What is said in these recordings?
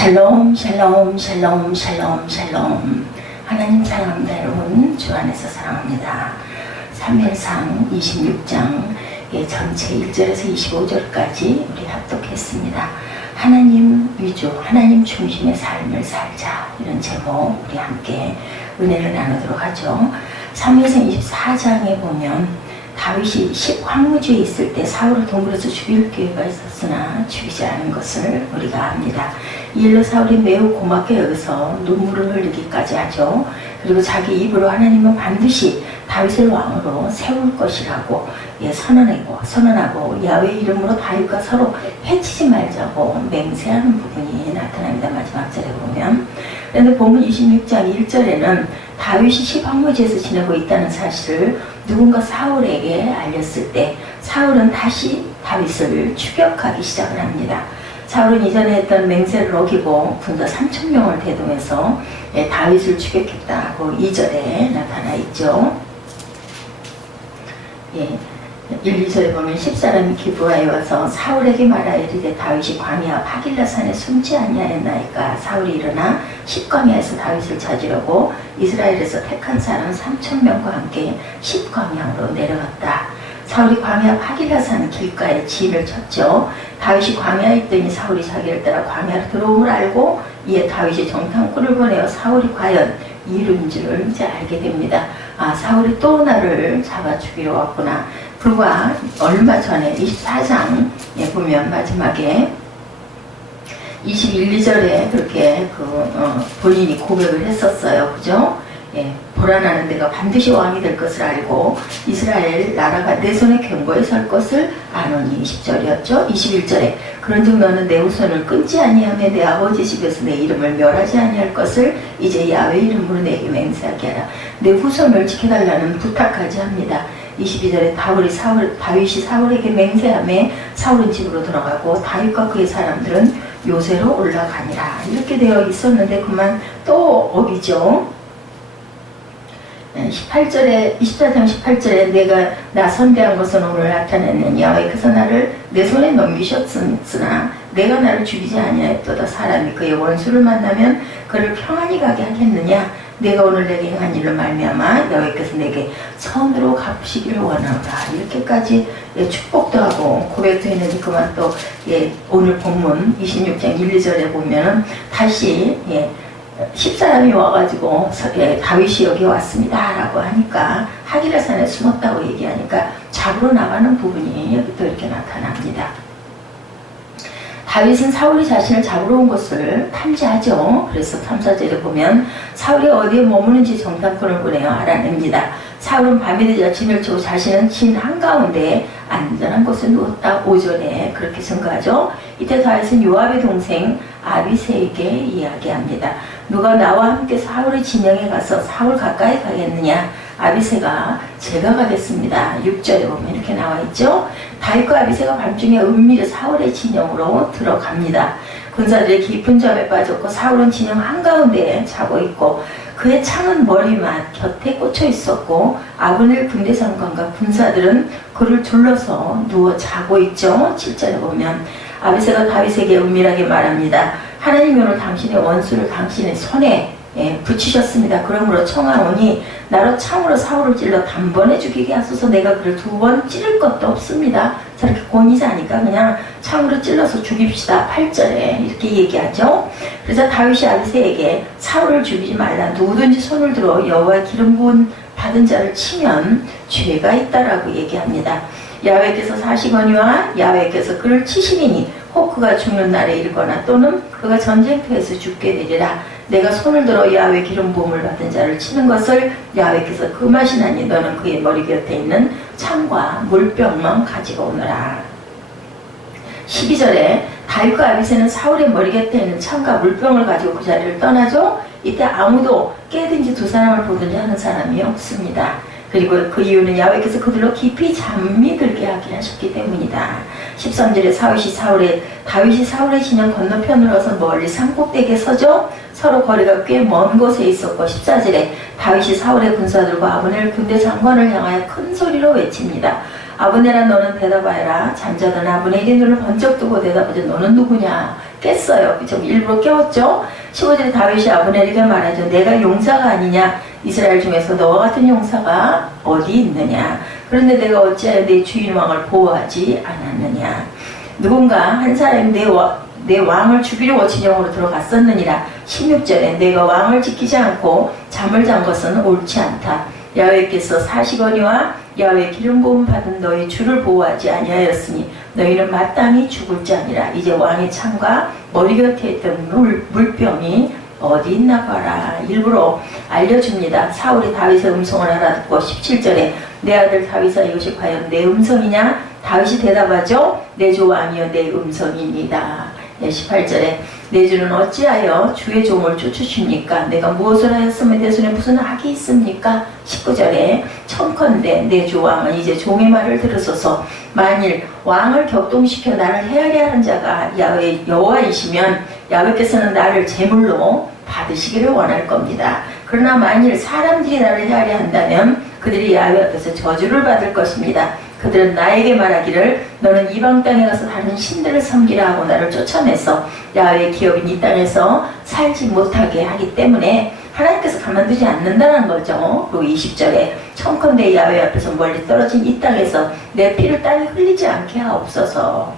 샬롬 샬롬 샬롬 샬롬 샬롬. 하나님 사랑합니다. 여러분 주 안에서 사랑합니다. 3일상 26장 전체 1절에서 25절까지 우리 합독했습니다. 하나님 위주, 하나님 중심의 삶을 살자, 이런 제목 우리 함께 은혜를 나누도록 하죠. 3일상 24장에 보면 다윗이 황무지에 있을 때 사울을 동굴에서 죽일 기회가 있었으나 죽이지 않은 것을 우리가 압니다. 이 일로 사울이 매우 고맙게 여기서 눈물을 흘리기까지 하죠. 그리고 자기 입으로 하나님은 반드시 다윗을 왕으로 세울 것이라고 선언하고 야훼 이름으로 다윗과 서로 해치지 말자고 맹세하는 부분이 나타납니다. 마지막 절에 보면. 그런데 본문 26장 1절에는 다윗이 시황무지에서 지내고 있다는 사실을 누군가 사울에게 알렸을 때 사울은 다시 다윗을 추격하기 시작을 합니다. 사울은 이전에 했던 맹세를 어기고 군사 3,000명을 대동해서 다윗을 추격했다고 2절에 나타나 있죠. 1, 2절에 보면 10사람이 기브아에 와서 사울에게 말하여 이르되 다윗이 광야 하길라산에 숨지 아니하였나이까. 사울이 일어나 십광야에서 다윗을 찾으려고 이스라엘에서 택한 사람 3,000명과 함께 십광야로 내려갔다. 사울이 광야 하길라산 길가에 진을 쳤죠. 다윗이 광야에 있더니 사울이 자기를 따라 광야로 들어옴을 알고 이에 다윗이 정탐꾼을 보내어 사울이 과연 이룬 줄을 이제 알게 됩니다. 사울이 또 나를 잡아 죽이러 왔구나. 불과 얼마 전에 24장에 보면 마지막에 21, 2절에 그렇게 본인이 고백을 했었어요. 그죠? 보라나는 내가 반드시 왕이 될 것을 알고 이스라엘 나라가 내 손에 견고히 설 것을 아노니. 10절이었죠. 21절에 그런즉 너는 내 후손을 끊지 아니하며 내 아버지 집에서 내 이름을 멸하지 아니할 것을 이제 야훼 이름으로 내게 맹세하게 하라. 내 후손을 지켜달라는 부탁까지 합니다. 22절에 다윗이 사울에게 맹세하며 사울은 집으로 들어가고 다윗과 그의 사람들은 요새로 올라가니라. 이렇게 되어 있었는데 그만 또 어기죠. 24장 18절에 내가 나 선대한 것은 오늘 나타냈느냐. 여호와께서 나를 내 손에 넘기셨으나 내가 나를 죽이지 아니하였도다. 사람이 그의 원수를 만나면 그를 평안히 가게 하겠느냐. 내가 오늘 내게 행한 일로 말미암아 여호와께서 내게 선으로 갚으시기를 원하노라. 이렇게까지 축복도 하고 고백도 했는데 그만 또 오늘 본문 26장 1, 2절에 보면 다시 10사람이 와가지고 다윗이 여기 왔습니다 라고 하니까 하길라산에 숨었다고 얘기하니까 잡으러 나가는 부분이 여기 또 이렇게 나타납니다. 다윗은 사울이 자신을 잡으러 온 것을 탐지하죠. 그래서 3, 4절에 보면 사울이 어디에 머무는지 정탐꾼을 보내어 알아냅니다. 사울은 밤이 되자 진을 치고 자신은 진 한가운데 안전한 곳에 누웠다. 5절에 그렇게 증거하죠. 이때 다윗은 요압의 동생 아비새에게 이야기합니다. 누가 나와 함께 사울의 진영에 가서 사울 가까이 가겠느냐. 아비새가 제가 가겠습니다. 6절에 보면 이렇게 나와 있죠. 다윗과 아비새가 밤중에 은밀히 사울의 진영으로 들어갑니다. 군사들의 깊은 잠에 빠졌고 사울은 진영 한가운데에 자고 있고 그의 창은 머리맡 곁에 꽂혀 있었고 아브넬 군대장관과 군사들은 그를 둘러서 누워 자고 있죠. 7절에 보면 아비새가 다윗에게 은밀하게 말합니다. 하나님이 오늘 당신의 원수를 당신의 손에 붙이셨습니다. 그러므로 청하오니 나로 창으로 사울을 찔러 단번에 죽이게 하소서. 내가 그를 2번 찌를 것도 없습니다. 저렇게 권위자니까 그냥 창으로 찔러서 죽입시다. 8절에 이렇게 얘기하죠. 그래서 다윗이 아비새에게 사울을 죽이지 말라. 누구든지 손을 들어 여호와의 기름 부은 받은 자를 치면 죄가 있다라고 얘기합니다. 야훼께서 사시거니와 야훼께서 그를 치시리니 혹 그가 죽는 날에 이르거나 또는 그가 전쟁터에서 죽게 되리라. 내가 손을 들어 야훼 기름 부음을 받은 자를 치는 것을 야훼께서 금하시나니 너는 그의 머리 곁에 있는 창과 물병만 가지고 오너라. 12절에 다윗과 아비새는 사울의 머리 곁에 있는 창과 물병을 가지고 그 자리를 떠나죠. 이때 아무도 깨든지 두 사람을 보든지 하는 사람이 없습니다. 그리고 그 이유는 야훼께서 그들로 깊이 잠이 들게 하게 하셨기 때문이다. 13절에 다윗이 사울의 진영 건너편으로 와서 멀리 산꼭대기에 서죠. 서로 거리가 꽤 먼 곳에 있었고 14절에 다윗이 사울의 군사들과 아브넬 군대 장관을 향하여 큰 소리로 외칩니다. 아브넬아 너는 대답하여라. 잠자던 아브넬이 눈을 번쩍 뜨고 대답하지 너는 누구냐. 깼어요. 좀 일부러 깨웠죠. 15절에 다윗이 아브넬에게 말하죠. 내가 용사가 아니냐? 이스라엘 중에서 너와 같은 용사가 어디 있느냐? 그런데 내가 어찌하여 내 주인 왕을 보호하지 않았느냐? 누군가 한 사람이 내 왕을 죽이려고 진영으로 들어갔었느니라. 16절에 내가 왕을 지키지 않고 잠을 잔 것은 옳지 않다. 야훼께서 사시거니와 야훼 기름 부음 받은 너희 주를 보호하지 아니하였으니 너희는 마땅히 죽을 자니라. 이제 왕의 창과 머리 곁에 있던 물병이 어디 있나 봐라. 일부러 알려줍니다. 사울이 다윗의 음성을 알아듣고 17절에 내 아들 다윗아 이것이 과연 내 음성이냐? 다윗이 대답하죠. 내 주 왕이여 내 음성입니다. 18절에 내 주는 어찌하여 주의 종을 쫓으십니까? 내가 무엇을 하였으면 내 손에 무슨 악이 있습니까? 19절에 청컨대 내 주 왕은 이제 종의 말을 들으소서. 만일 왕을 격동시켜 나를 헤아려 하는 자가 야훼 여호와이시면 야훼께서는 나를 제물로 받으시기를 원할 겁니다. 그러나 만일 사람들이 나를 헤아려 한다면 그들이 야훼 앞에서 저주를 받을 것입니다. 그들은 나에게 말하기를 너는 이방 땅에 가서 다른 신들을 섬기라 하고 나를 쫓아내서 야훼의 기업인 이 땅에서 살지 못하게 하기 때문에 하나님께서 가만두지 않는다는 거죠. 그리고 20절에 청컨대 야훼 앞에서 멀리 떨어진 이 땅에서 내 피를 땅에 흘리지 않게 하옵소서.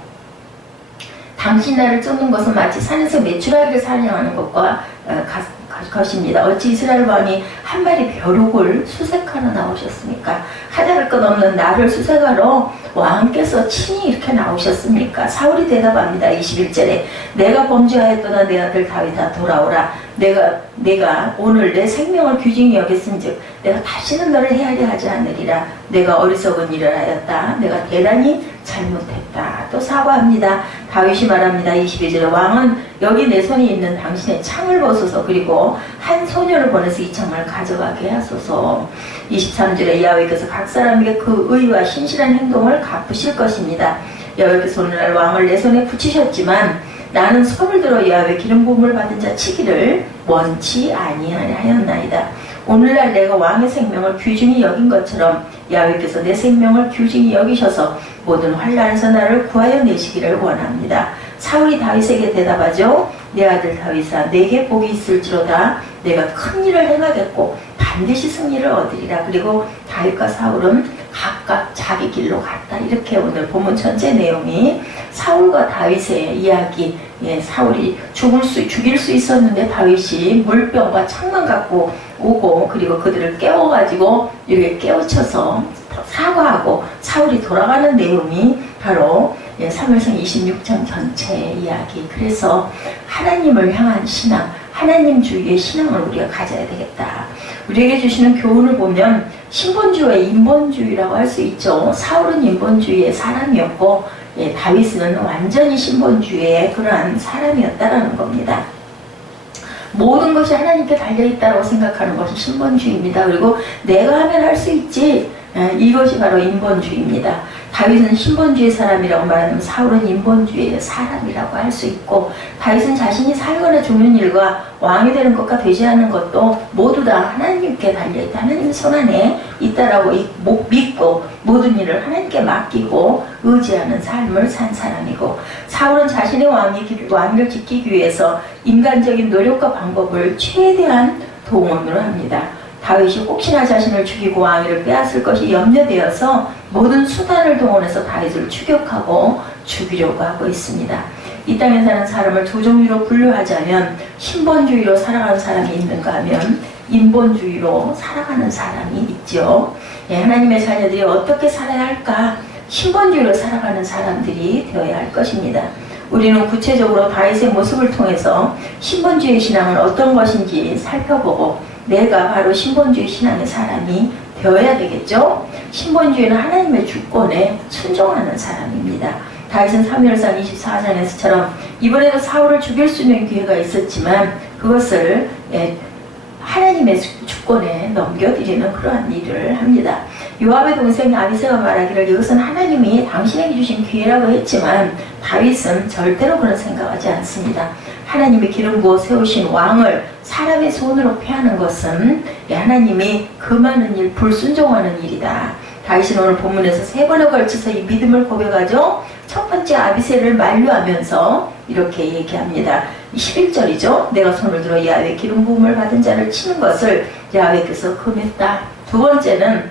당신 나를 쫓는 것은 마치 산에서 메추라기를 사냥하는 것과 것입니다. 어찌 이스라엘 왕이 한 마리 벼룩을 수색하러 나오셨습니까? 하다를 것 없는 나를 수색하러 왕께서 친히 이렇게 나오셨습니까? 사울이 대답합니다. 21절에 내가 범죄하였도다 내 아들 다윗아 돌아오라. 내가 오늘 내 생명을 귀중히 여겼은즉 내가 다시는 너를 헤아려 하지 않으리라. 내가 어리석은 일을 하였다. 내가 대단히 잘못했다. 또 사과합니다. 다윗이 말합니다. 22절에 왕은 여기 내 손에 있는 당신의 창을 벗어서 그리고 한 소녀를 보내서 이 창을 가져가게 하소서. 23절에 야훼께서 각 사람에게 그 의와 신실한 행동을 갚으실 것입니다. 야훼께서 오늘날 왕을 내 손에 붙이셨지만 나는 손을 들어 야훼 기름 부음을 받은 자 치기를 원치 아니하였나이다. 오늘날 내가 왕의 생명을 귀중히 여긴 것처럼 야훼께서 내 생명을 귀중히 여기셔서 모든 환난에서 나를 구하여 내시기를 원합니다. 사울이 다윗에게 대답하죠. 내 아들 다윗아 내게 복이 있을지로다. 내가 큰 일을 행하겠고 반드시 승리를 얻으리라. 그리고 다윗과 사울은 각각 자기 길로 갔다. 이렇게 오늘 본문 전체 내용이 사울과 다윗의 이야기. 사울이 죽일 수 있었는데 다윗이 물병과 창만 갖고 오고 그리고 그들을 깨워가지고 이렇게 깨우쳐서 사과하고 사울이 돌아가는 내용이 바로 사무엘상 26장 전체의 이야기. 그래서 하나님을 향한 신앙, 하나님 주위의 신앙을 우리가 가져야 되겠다. 우리에게 주시는 교훈을 보면 신본주의와 인본주의라고 할 수 있죠. 사울은 인본주의의 사람이었고 다윗은 완전히 신본주의의 그러한 사람이었다라는 겁니다. 모든 것이 하나님께 달려있다고 생각하는 것이 신본주의입니다. 그리고 내가 하면 할 수 있지, 이것이 바로 인본주의입니다. 다윗은 신본주의 사람이라고 말하면 사울은 인본주의의 사람이라고 할 수 있고, 다윗은 자신이 살거나 죽는 일과 왕이 되는 것과 되지 않는 것도 모두 다 하나님께 달려있다, 하나님의 손안에 있다라고 믿고 모든 일을 하나님께 맡기고 의지하는 삶을 산 사람이고, 사울은 자신의 왕위를 지키기 위해서 인간적인 노력과 방법을 최대한 동원을 합니다. 다윗이 혹시나 자신을 죽이고 왕위를 빼앗을 것이 염려되어서 모든 수단을 동원해서 다윗을 추격하고 죽이려고 하고 있습니다. 이 땅에 사는 사람을 두 종류로 분류하자면 신본주의로 살아가는 사람이 있는가 하면 인본주의로 살아가는 사람이 있죠. 하나님의 자녀들이 어떻게 살아야 할까? 신본주의로 살아가는 사람들이 되어야 할 것입니다. 우리는 구체적으로 다윗의 모습을 통해서 신본주의 신앙은 어떤 것인지 살펴보고 내가 바로 신본주의 신앙의 사람이 되어야 되겠죠. 신본주의는 하나님의 주권에 순종하는 사람입니다. 다윗은 사무엘상 24장에서처럼 이번에도 사울을 죽일 수 있는 기회가 있었지만 그것을 하나님의 주권에 넘겨드리는 그러한 일을 합니다. 요압의 동생 아비새가 말하기를 이것은 하나님이 당신에게 주신 기회라고 했지만 다윗은 절대로 그런 생각하지 않습니다. 하나님이 기름 부어 세우신 왕을 사람의 손으로 패하는 것은 하나님이 금하는 일, 불순종하는 일이다. 다윗은 오늘 본문에서 3번에 걸쳐서 이 믿음을 고백하죠. 첫 번째 아비새를 만류하면서 이렇게 얘기합니다. 11절이죠. 내가 손을 들어 야훼 기름 부음을 받은 자를 치는 것을 야훼께서 금했다. 두 번째는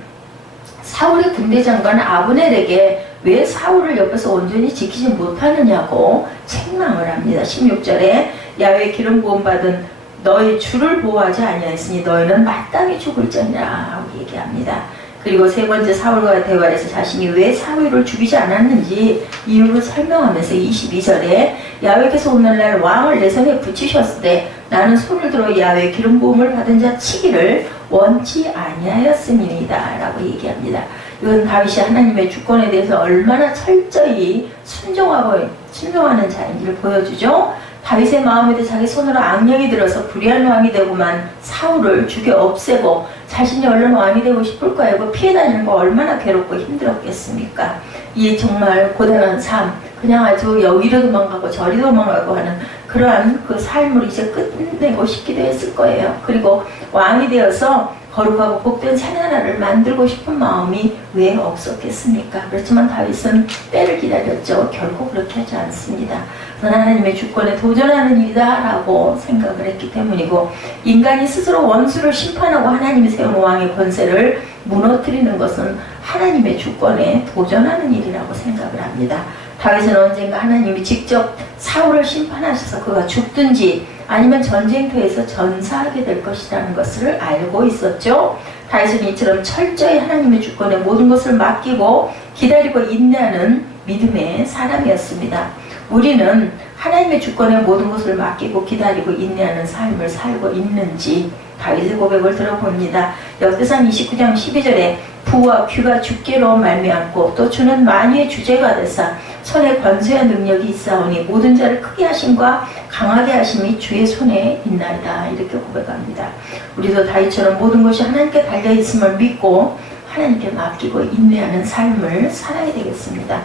사울의 군대 장관 아브넬에게 왜 사울을 옆에서 온전히 지키지 못하느냐고 책망을 합니다. 16절에 야훼 기름 부음 받은 너희 주를 보호하지 아니하였으니 너희는 마땅히 죽을지니라 하고 얘기합니다. 그리고 세 번째 사울과 대화에서 자신이 왜 사울을 죽이지 않았는지 이유를 설명하면서 22절에 야훼께서 오늘날 왕을 내 손에 붙이셨을 때 나는 손을 들어 야훼 기름 부음을 받은 자 치기를 원치 아니하였음이니이다 라고 얘기합니다. 이건 다윗이 하나님의 주권에 대해서 얼마나 철저히 순종하는 자인지를 보여주죠. 다윗의 마음에도 자기 손으로 악령이 들어서 불의한 왕이 되고만 사울을 죽여 없애고 자신이 얼른 왕이 되고 싶을 거 알고 피해 다니는 거 얼마나 괴롭고 힘들었겠습니까? 이 정말 고단한 삶, 그냥 아주 여기로 도망가고 저리로 도망가고 하는 그러한 그 삶을 이제 끝내고 싶기도 했을 거예요. 그리고 왕이 되어서 거룩하고 복된 새나라를 만들고 싶은 마음이 왜 없었겠습니까? 그렇지만 다윗은 때를 기다렸죠. 결코 그렇게 하지 않습니다. 하나님의 주권에 도전하는 일이다 라고 생각을 했기 때문이고, 인간이 스스로 원수를 심판하고 하나님이 세운 왕의 권세를 무너뜨리는 것은 하나님의 주권에 도전하는 일이라고 생각을 합니다. 다윗은 언젠가 하나님이 직접 사울을 심판하셔서 그가 죽든지 아니면 전쟁터에서 전사하게 될 것이라는 것을 알고 있었죠. 다윗은 이처럼 철저히 하나님의 주권에 모든 것을 맡기고 기다리고 인내하는 믿음의 사람이었습니다. 우리는 하나님의 주권에 모든 것을 맡기고 기다리고 인내하는 삶을 살고 있는지 다윗의 고백을 들어봅니다. 역대상 29장 12절에 부와 귀가 주께로 말미암고 또 주는 만유의 주제가 되사 손에 권세와 능력이 있사오니 모든 자를 크게 하심과 강하게 하심이 주의 손에 있나이다. 이렇게 고백합니다. 우리도 다윗처럼 모든 것이 하나님께 달려있음을 믿고 하나님께 맡기고 인내하는 삶을 살아야 되겠습니다.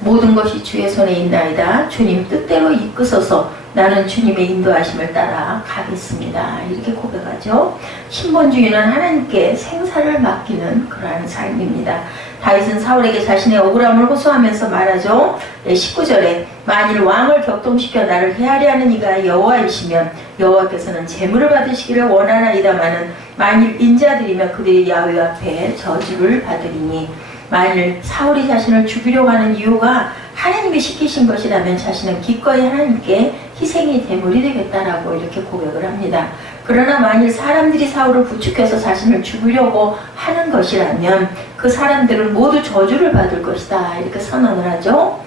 모든 것이 주의 손에 있나이다. 주님 뜻대로 이끄소서 나는 주님의 인도하심을 따라 가겠습니다. 이렇게 고백하죠. 신본주의는 하나님께 생사를 맡기는 그러한 삶입니다. 다윗은 사울에게 자신의 억울함을 호소하면서 말하죠. 19절에 만일 왕을 격동시켜 나를 헤아려 하는 이가 여호와이시면 여호와께서는 재물을 받으시기를 원하나이다마는 만일 인자들이면 그들이 야훼 앞에 저주를 받으리니, 만일 사울이 자신을 죽이려고 하는 이유가 하나님이 시키신 것이라면 자신은 기꺼이 하나님께 희생이 대물이 되겠다라고 이렇게 고백을 합니다. 그러나 만일 사람들이 사울을 부축해서 자신을 죽이려고 하는 것이라면 그 사람들은 모두 저주를 받을 것이다 이렇게 선언을 하죠.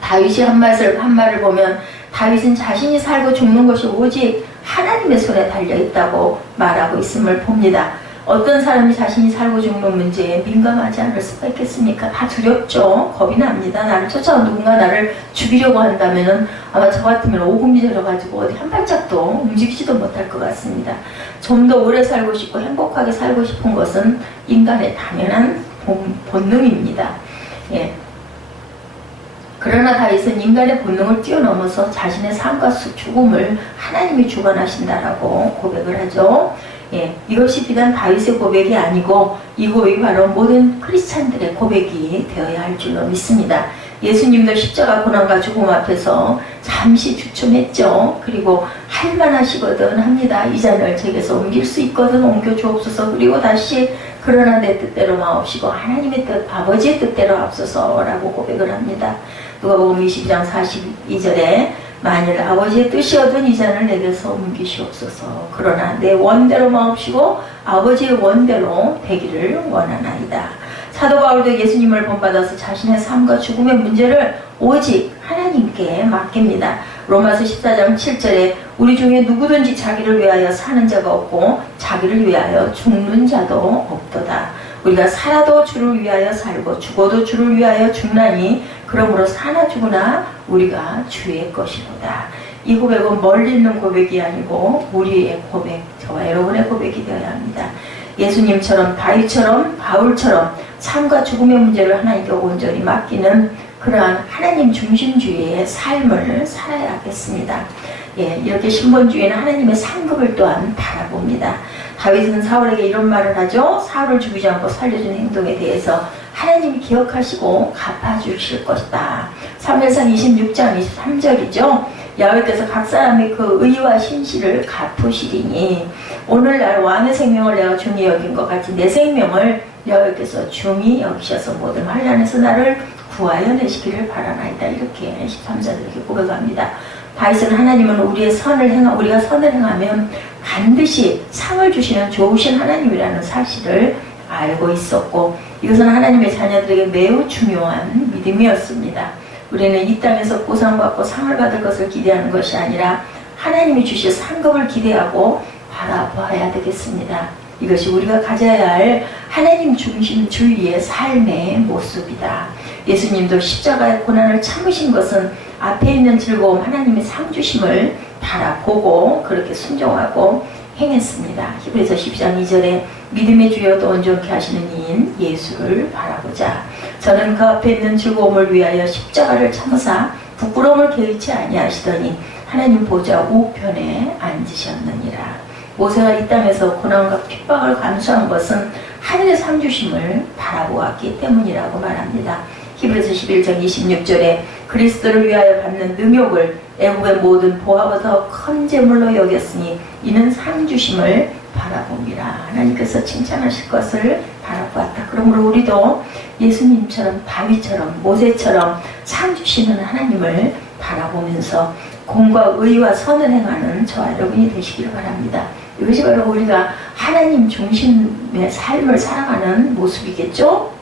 다윗이 한 말을 보면 다윗은 자신이 살고 죽는 것이 오직 하나님의 손에 달려있다고 말하고 있음을 봅니다. 어떤 사람이 자신이 살고 죽는 문제에 민감하지 않을 수가 있겠습니까? 다 두렵죠. 겁이 납니다. 나를 쫓아온 누군가 나를 죽이려고 한다면은 아마 저 같으면 오금지려가지고 어디 한 발짝도 움직이지도 못할 것 같습니다. 좀 더 오래 살고 싶고 행복하게 살고 싶은 것은 인간의 당연한 본능입니다. 예. 그러나 다윗은 인간의 본능을 뛰어넘어서 자신의 삶과 죽음을 하나님이 주관하신다라고 고백을 하죠. 예, 이것이 비단 다윗의 고백이 아니고 이 고백이 바로 모든 크리스찬들의 고백이 되어야 할 줄로 믿습니다. 예수님도 십자가 고난과 죽음 앞에서 잠시 주춤했죠. 그리고 할만하시거든 합니다. 이 잔을 제게서 옮길 수 있거든 옮겨 주옵소서. 그리고 다시 그러나 내 뜻대로 마옵시고 하나님의 뜻 아버지의 뜻대로 앞서서라고 고백을 합니다. 누가복음 22장 42절에 만일 아버지의 뜻이어든 이 잔을 내게서 옮기시옵소서. 그러나 내 원대로 마옵시고 아버지의 원대로 되기를 원하나이다. 사도 바울도 예수님을 본받아서 자신의 삶과 죽음의 문제를 오직 하나님께 맡깁니다. 로마서 14장 7절에 우리 중에 누구든지 자기를 위하여 사는 자가 없고 자기를 위하여 죽는 자도 없도다. 우리가 살아도 주를 위하여 살고 죽어도 주를 위하여 죽나니 그러므로 사나 죽으나 우리가 주의 것이로다. 이 고백은 멀리 있는 고백이 아니고 우리의 고백, 저와 여러분의 고백이 되어야 합니다. 예수님처럼 다윗처럼 바울처럼 삶과 죽음의 문제를 하나님께 온전히 맡기는 그러한 하나님 중심주의의 삶을 살아야 하겠습니다. 예, 이렇게 신본주의는 하나님의 상급을 또한 바라봅니다. 다윗은 사울에게 이런 말을 하죠. 사울을 죽이지 않고 살려준 행동에 대해서 하나님이 기억하시고 갚아주실 것이다. 사무엘상 26장 23절이죠. 야훼께서 각 사람의 그 의와 신실을 갚으시리니 오늘날 왕의 생명을 내가 중히 여긴 것 같이 내 생명을 여호와께서 중히 여기셔서 모든 환난에서 나를 구하여 내시기를 바라나이다. 이렇게 13절을 이렇게 고백합니다. 다윗은 하나님은 우리가 선을 행하면 반드시 상을 주시는 좋으신 하나님이라는 사실을 알고 있었고, 이것은 하나님의 자녀들에게 매우 중요한 믿음이었습니다. 우리는 이 땅에서 보상받고 상을 받을 것을 기대하는 것이 아니라 하나님이 주실 상급을 기대하고 바라봐야 되겠습니다. 이것이 우리가 가져야 할 하나님 중심주의의 삶의 모습이다. 예수님도 십자가의 고난을 참으신 것은 앞에 있는 즐거움, 하나님의 상 주심을 바라보고 그렇게 순종하고 행했습니다. 히브리서 10장 2절에 믿음의 주여도 온전케 하시는 이인 예수를 바라보자. 저는 그 앞에 있는 즐거움을 위하여 십자가를 참으사 부끄러움을 개의치 아니하시더니 하나님 보좌 우편에 앉으셨느니라. 모세가 이 땅에서 고난과 핍박을 감수한 것은 하늘의 상 주심을 바라보았기 때문이라고 말합니다. 히브리서 11장 26절에 그리스도를 위하여 받는 능욕을 애굽의 모든 보화보다 더 큰 재물로 여겼으니 이는 상 주심을 바라봅니다. 하나님께서 칭찬하실 것을 바라보았다. 그러므로 우리도 예수님처럼 다윗처럼 모세처럼 상 주시는 하나님을 바라보면서 공과 의와 선을 행하는 저와 여러분이 되시기를 바랍니다. 이것이 바로 우리가 하나님 중심의 삶을 살아가는 모습이겠죠?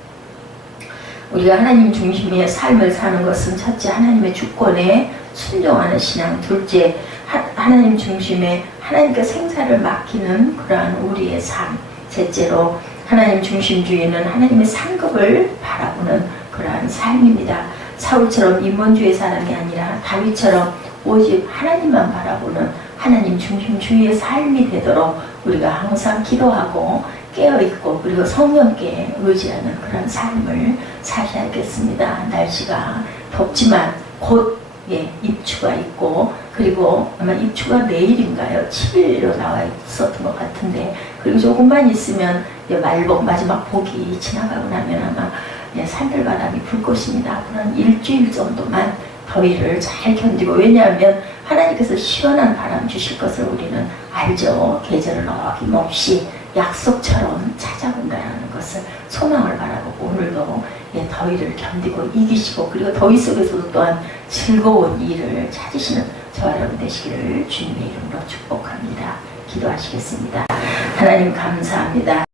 우리가 하나님 중심의 삶을 사는 것은 첫째, 하나님의 주권에 순종하는 신앙. 둘째, 하나님 중심의 하나님께 생사를 맡기는 그러한 우리의 삶. 셋째로, 하나님 중심주의는 하나님의 상급을 바라보는 그러한 삶입니다. 사울처럼 인본주의 사람이 아니라 다윗처럼 오직 하나님만 바라보는 하나님 중심주의의 삶이 되도록 우리가 항상 기도하고 깨어있고 그리고 성령께 의지하는 그런 삶을 사셔야겠습니다. 날씨가 덥지만 곧 입추가 있고, 그리고 아마 입추가 내일인가요? 7일로 나와 있었던 것 같은데, 그리고 조금만 있으면 말복 마지막 복이 지나가고 나면 아마 산들바람이 불 것입니다. 앞으로 일주일 정도만 더위를 잘 견디고, 왜냐하면 하나님께서 시원한 바람 주실 것을 우리는 알죠. 계절을 어김없이 약속처럼 찾아온다는 것을 소망을 바라보고 오늘도 더위를 견디고 이기시고, 그리고 더위 속에서도 또한 즐거운 일을 찾으시는 저와 여러분 되시기를 주님의 이름으로 축복합니다. 기도하시겠습니다. 하나님 감사합니다.